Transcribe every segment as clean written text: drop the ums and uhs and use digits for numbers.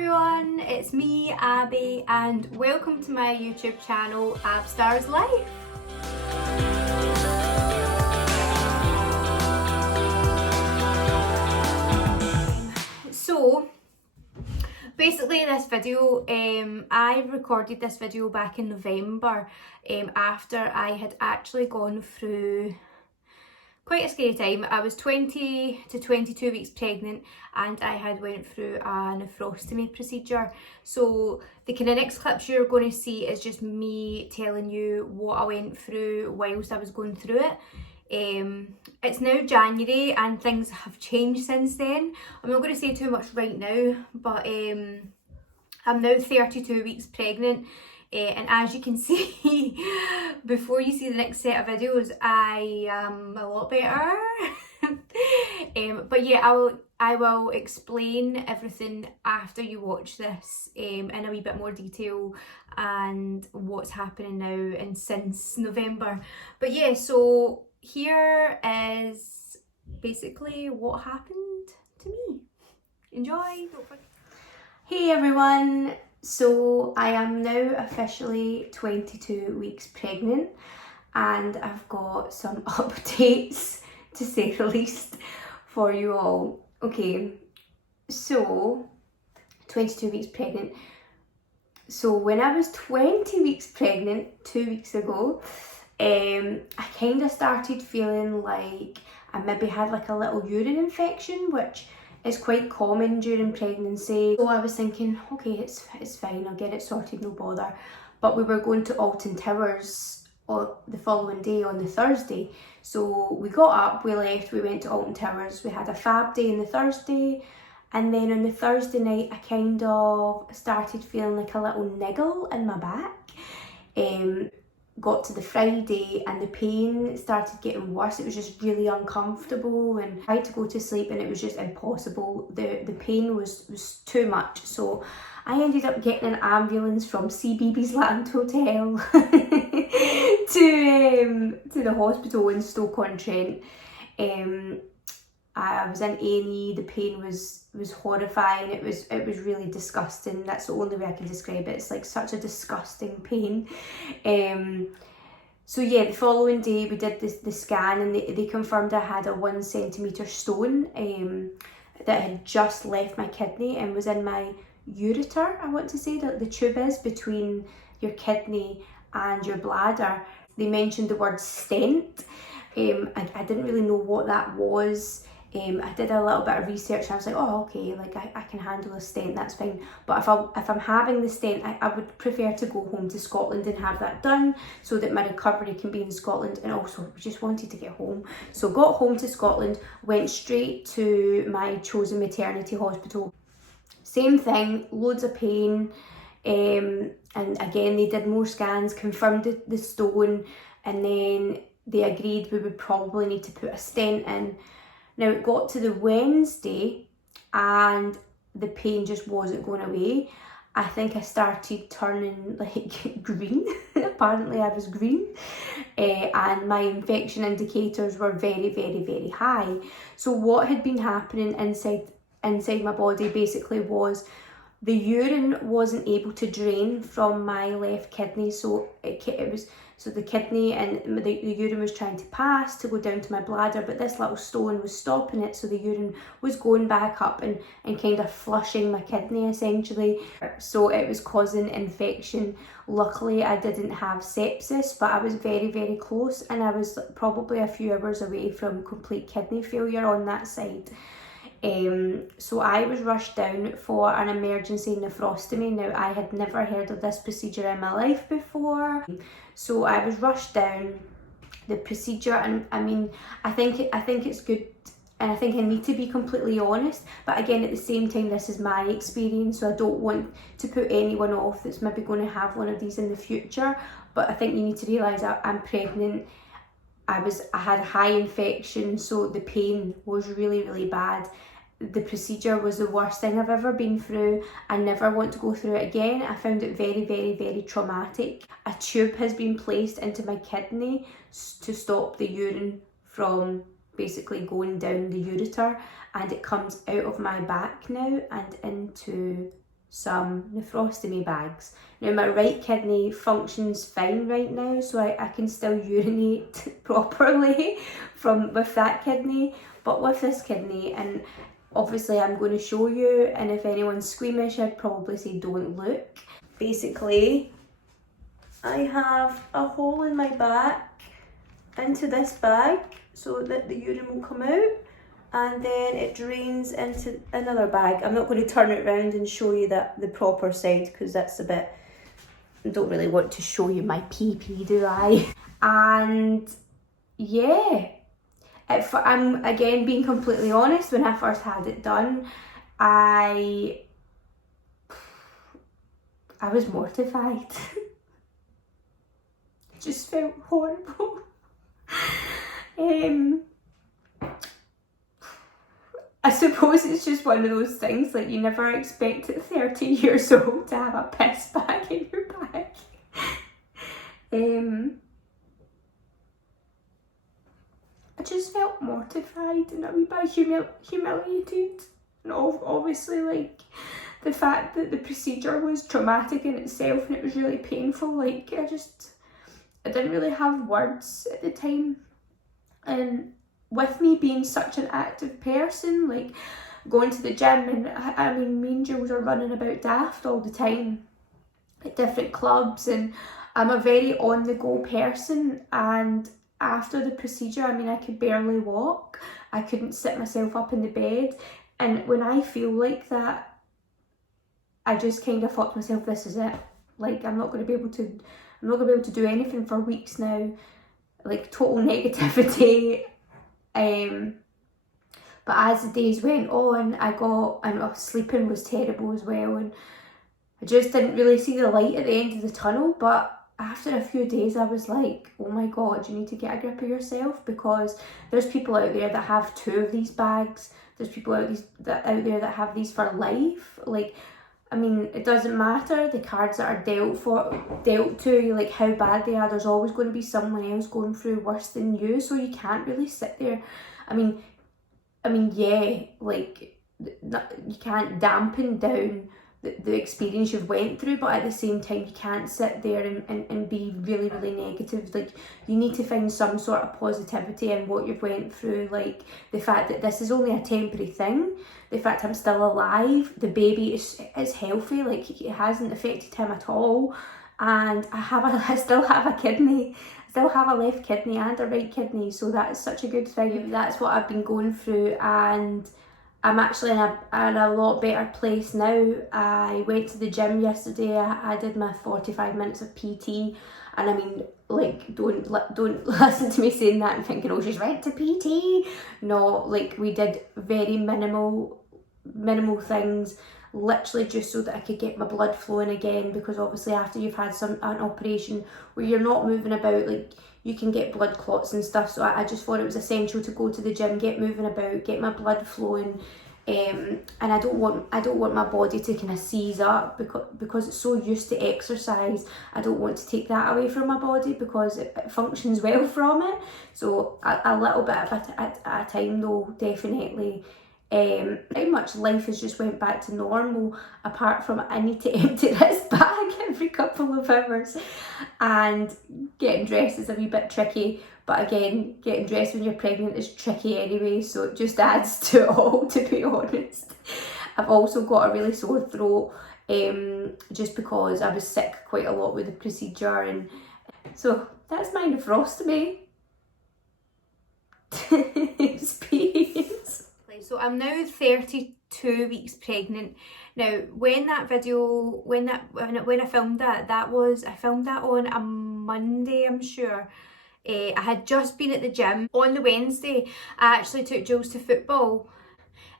everyone, it's me, Abby, and welcome to my YouTube channel, Abstar's Life. So, basically this video, I recorded this video back in November after I had actually gone through quite a scary time. I was 20 to 22 weeks pregnant and I had went through a nephrostomy procedure. So the kind of next clips you're going to see is just me telling you what I went through whilst I was going through it. It's now January and things have changed since then. I'm not going to say too much right now, but I'm now 32 weeks pregnant. And as you can see, before you see the next set of videos, I am a lot better. But yeah, I will explain everything after you watch this in a wee bit more detail and what's happening now and since November. But yeah, so here is basically what happened to me. Enjoy. Hey everyone. So I am now officially 22 weeks pregnant and I've got some updates, to say the least, for you all. Okay, so 22 weeks pregnant. So when I was 20 weeks pregnant 2 weeks ago, I kind of started feeling like I maybe had like a little urine infection, which is quite common during pregnancy. So I was thinking, okay, it's fine, I'll get it sorted, no bother. But we were going to Alton Towers the following day on the Thursday. So we got up, we left, we went to Alton Towers, we had a fab day on the Thursday, and then on the Thursday night I kind of started feeling like a little niggle in my back. Got to the Friday and the pain started getting worse. It was just really uncomfortable and I tried to go to sleep and it was just impossible. The pain was too much. So I ended up getting an ambulance from CBeebies Land Hotel to the hospital in Stoke-on-Trent. I was in A&E, the pain was horrifying, it was really disgusting. That's the only way I can describe it. It's like such a disgusting pain. So yeah, the following day we did the scan and they confirmed I had a 1 centimetre stone that had just left my kidney and was in my ureter, I want to say, that the tube is between your kidney and your bladder. They mentioned the word stent. I didn't really know what that was. I did a little bit of research and I was like, oh okay, like I can handle a stent, that's fine. But if I'm having the stent, I would prefer to go home to Scotland and have that done so that my recovery can be in Scotland, and also we just wanted to get home. So got home to Scotland, went straight to my chosen maternity hospital. Same thing, loads of pain, and again they did more scans, confirmed the stone, and then they agreed we would probably need to put a stent in. Now it got to the Wednesday and the pain just wasn't going away. I think I started turning like green. Apparently I was green, and my infection indicators were very, very, very high. So what had been happening inside my body basically was the urine wasn't able to drain from my left kidney, so the kidney and the urine was trying to pass to go down to my bladder, but this little stone was stopping it, so the urine was going back up and kind of flushing my kidney essentially. So it was causing infection. Luckily I didn't have sepsis, but I was very, very close, and I was probably a few hours away from complete kidney failure on that side. So I was rushed down for an emergency nephrostomy. Now I had never heard of this procedure in my life before, so I was rushed down. The procedure, and I mean, I think it's good, and I think I need to be completely honest, but again at the same time this is my experience, so I don't want to put anyone off that's maybe going to have one of these in the future. But I think you need to realise that I'm pregnant. I had high infection, so the pain was really, really bad. The procedure was the worst thing I've ever been through. I never want to go through it again. I found it very, very, very traumatic. A tube has been placed into my kidney to stop the urine from basically going down the ureter, and it comes out of my back now and into some nephrostomy bags. Now my right kidney functions fine right now, so I can still urinate properly with that kidney, but with this kidney, and obviously I'm going to show you, and if anyone's squeamish I'd probably say don't look. Basically I have a hole in my back into this bag so that the urine will come out, and then it drains into another bag. I'm not going to turn it around and show you the proper side because that's a bit, I don't really want to show you my pee-pee, do I? And yeah, I'm again being completely honest, when I first had it done, I was mortified. It just felt horrible. I suppose it's just one of those things, like you never expect at 30 years old to have a piss bag in your bag. I just felt mortified and a wee bit humiliated. And obviously, like, the fact that the procedure was traumatic in itself and it was really painful, like, I didn't really have words at the time. And with me being such an active person, like going to the gym, and I mean, me and Jules are running about daft all the time at different clubs, and I'm a very on the go person. And after the procedure, I mean, I could barely walk, I couldn't sit myself up in the bed, and when I feel like that, I just kind of thought to myself, this is it, like I'm not going to be able to do anything for weeks now, like total negativity. But as the days went on, sleeping was terrible as well, and I just didn't really see the light at the end of the tunnel. But after a few days I was like, oh my god, you need to get a grip of yourself, because there's people out there that have 2 of these bags, there's people out there that have these for life. Like, I mean, it doesn't matter the cards that are dealt to you, like how bad they are, there's always going to be someone else going through worse than you, so you can't really sit there. I mean, yeah, like, you can't dampen down the experience you've went through, but at the same time you can't sit there and be really, really negative. Like, you need to find some sort of positivity in what you've went through, like the fact that this is only a temporary thing, the fact I'm still alive, the baby is healthy, like it hasn't affected him at all, and I still have a kidney, I still have a left kidney and a right kidney, so that is such a good thing. That's what I've been going through, and I'm actually in a lot better place now. I went to the gym yesterday. I did my 45 minutes of PT, and I mean, like, don't listen to me saying that and thinking, oh, she's went to PT. No, like, we did very minimal things, literally just so that I could get my blood flowing again, because obviously after you've had an operation where you're not moving about, like, you can get blood clots and stuff. So I just thought it was essential to go to the gym, get moving about, get my blood flowing, and I don't want my body to kind of seize up, because it's so used to exercise. I don't want to take that away from my body, because it functions well from it. So a little bit at a time though, definitely. Pretty much life has just went back to normal, apart from I need to empty this bag every couple of hours, and getting dressed is a wee bit tricky. But again, getting dressed when you're pregnant is tricky anyway, so it just adds to it all, to be honest. I've also got a really sore throat, just because I was sick quite a lot with the procedure, and so that's my nephrostomy experience. So I'm now 32 weeks pregnant. Now, when I filmed that, I filmed that on a Monday, I'm sure. I had just been at the gym. On the Wednesday, I actually took Jules to football,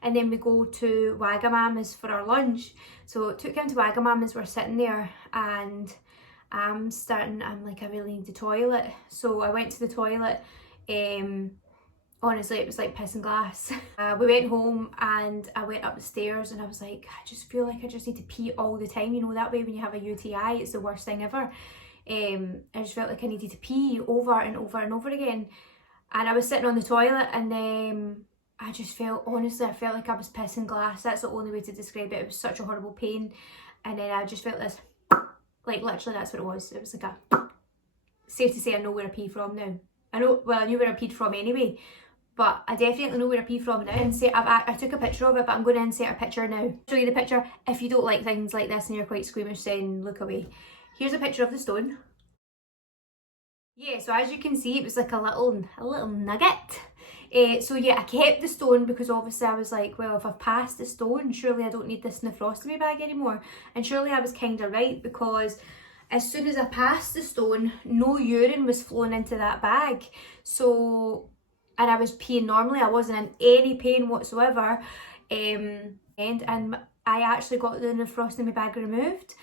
and then we go to Wagamama's for our lunch. So I took him to Wagamama's, we're sitting there, and I'm like, I really need the toilet. So I went to the toilet. Honestly, it was like piss and glass. We went home and I went up the stairs, and I was like, I just feel like I just need to pee all the time. You know, that way when you have a UTI, it's the worst thing ever. I just felt like I needed to pee over and over and over again. And I was sitting on the toilet, and then I just felt, honestly, I felt like I was pissing glass. That's the only way to describe it. It was such a horrible pain. And then I just felt this, like literally that's what it was. It was like a, safe to say I know where I pee from now. I know, well, I knew where I peed from anyway, but I definitely know where I pee from now. And say I took a picture of it, but I'm going to insert a picture now. Show you the picture. If you don't like things like this and you're quite squeamish, then look away. Here's a picture of the stone. Yeah, so as you can see, it was like a little nugget. So yeah, I kept the stone because obviously I was like, well, if I've passed the stone, surely I don't need this nephrostomy bag anymore. And surely I was kind of right, because as soon as I passed the stone, no urine was flowing into that bag. So, and I was peeing normally, I wasn't in any pain whatsoever. And I actually got the nephrostomy bag removed.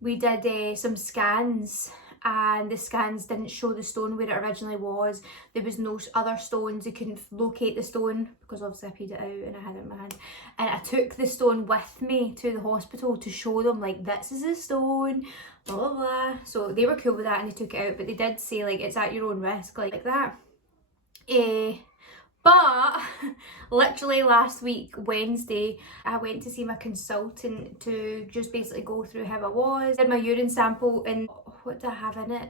We did some scans, and the scans didn't show the stone where it originally was. There was no other stones. They couldn't locate the stone because obviously I peed it out and I had it in my hand. And I took the stone with me to the hospital to show them, like, this is a stone, blah blah blah. So they were cool with that and they took it out, but they did say, like, it's at your own risk, like that. But literally last week, Wednesday, I went to see my consultant to just basically go through how I was. I did my urine sample, and what did I have in it?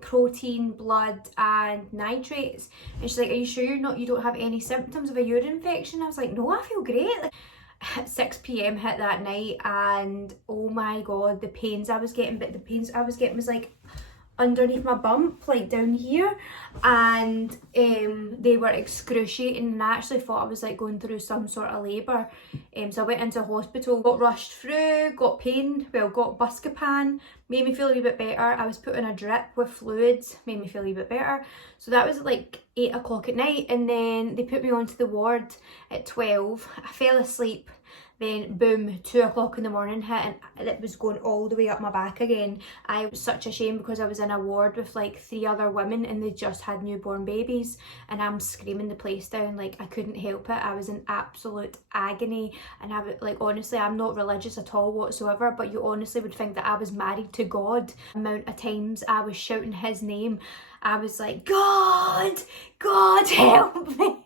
Protein, blood and nitrates. And she's like, are you sure you don't have any symptoms of a urine infection? I was like, no, I feel great. Like, 6 p.m. hit that night, and oh my god, the pains I was getting, but the pains I was getting was like underneath my bump, like down here, and they were excruciating, and I actually thought I was like going through some sort of labour. So I went into hospital, got rushed through, got pain, well, got Buscopan, made me feel a wee bit better. I was put in a drip with fluids, made me feel a wee bit better. So that was at like 8 o'clock at night, and then they put me onto the ward at 12. I fell asleep. Then boom, 2 o'clock in the morning hit, and it was going all the way up my back again. I was such a shame because I was in a ward with like 3 other women and they just had newborn babies, and I'm screaming the place down, like I couldn't help it. I was in absolute agony, and I would, like, honestly, I'm not religious at all whatsoever, but you honestly would think that I was married to God. The amount of times I was shouting his name, I was like, God, God help me.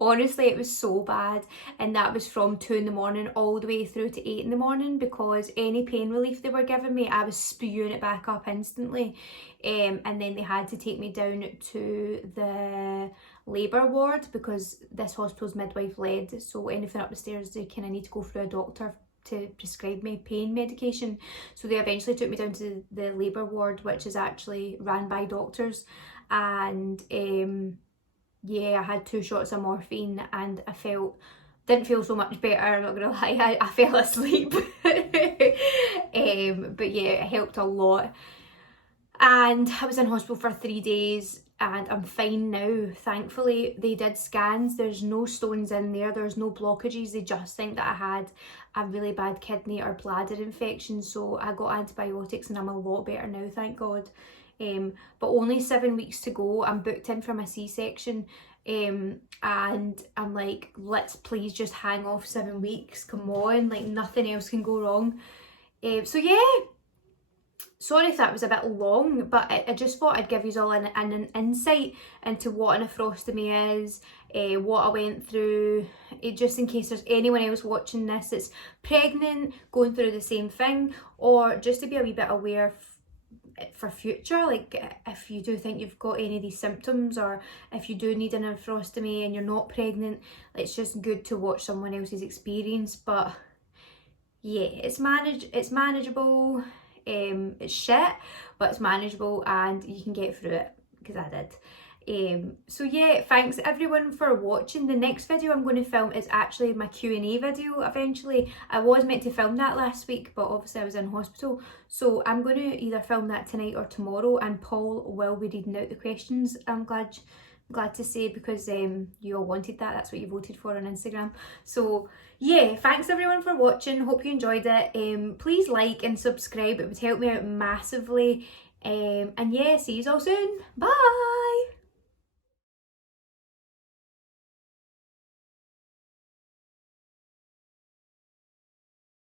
Honestly, it was so bad, and that was from 2 in the morning all the way through to 8 in the morning, because any pain relief they were giving me, I was spewing it back up instantly. And then they had to take me down to the labour ward because this hospital's midwife led, so anything up the stairs they kind of need to go through a doctor to prescribe me pain medication. So they eventually took me down to the labour ward, which is actually ran by doctors, and yeah, I had 2 shots of morphine, and I didn't feel so much better, I'm not gonna lie. I fell asleep. But yeah, it helped a lot. And I was in hospital for 3 days, and I'm fine now, thankfully. They did scans, there's no stones in there, there's no blockages. They just think that I had a really bad kidney or bladder infection, so I got antibiotics and I'm a lot better now, thank God. But only 7 weeks to go. I'm booked in for my C-section, and I'm like, let's please just hang off 7 weeks, come on, like nothing else can go wrong. So yeah, sorry if that was a bit long, but I just thought I'd give you all an insight into what a nephrostomy is, what I went through, just in case there's anyone else watching this that's pregnant, going through the same thing, or just to be a wee bit aware for future, like if you do think you've got any of these symptoms, or if you do need a nephrostomy and you're not pregnant, it's just good to watch someone else's experience. But yeah, it's manageable. It's shit, but it's manageable and you can get through it, because I did. So yeah, thanks everyone for watching. The next video I'm going to film is actually my Q&A video eventually. I was meant to film that last week, but obviously I was in hospital, so I'm going to either film that tonight or tomorrow, and Paul will be reading out the questions, I'm glad to say, because you all wanted that. That's what you voted for on Instagram. So yeah, thanks everyone for watching, hope you enjoyed it. Please like and subscribe, it would help me out massively. And yeah, see you all soon, bye.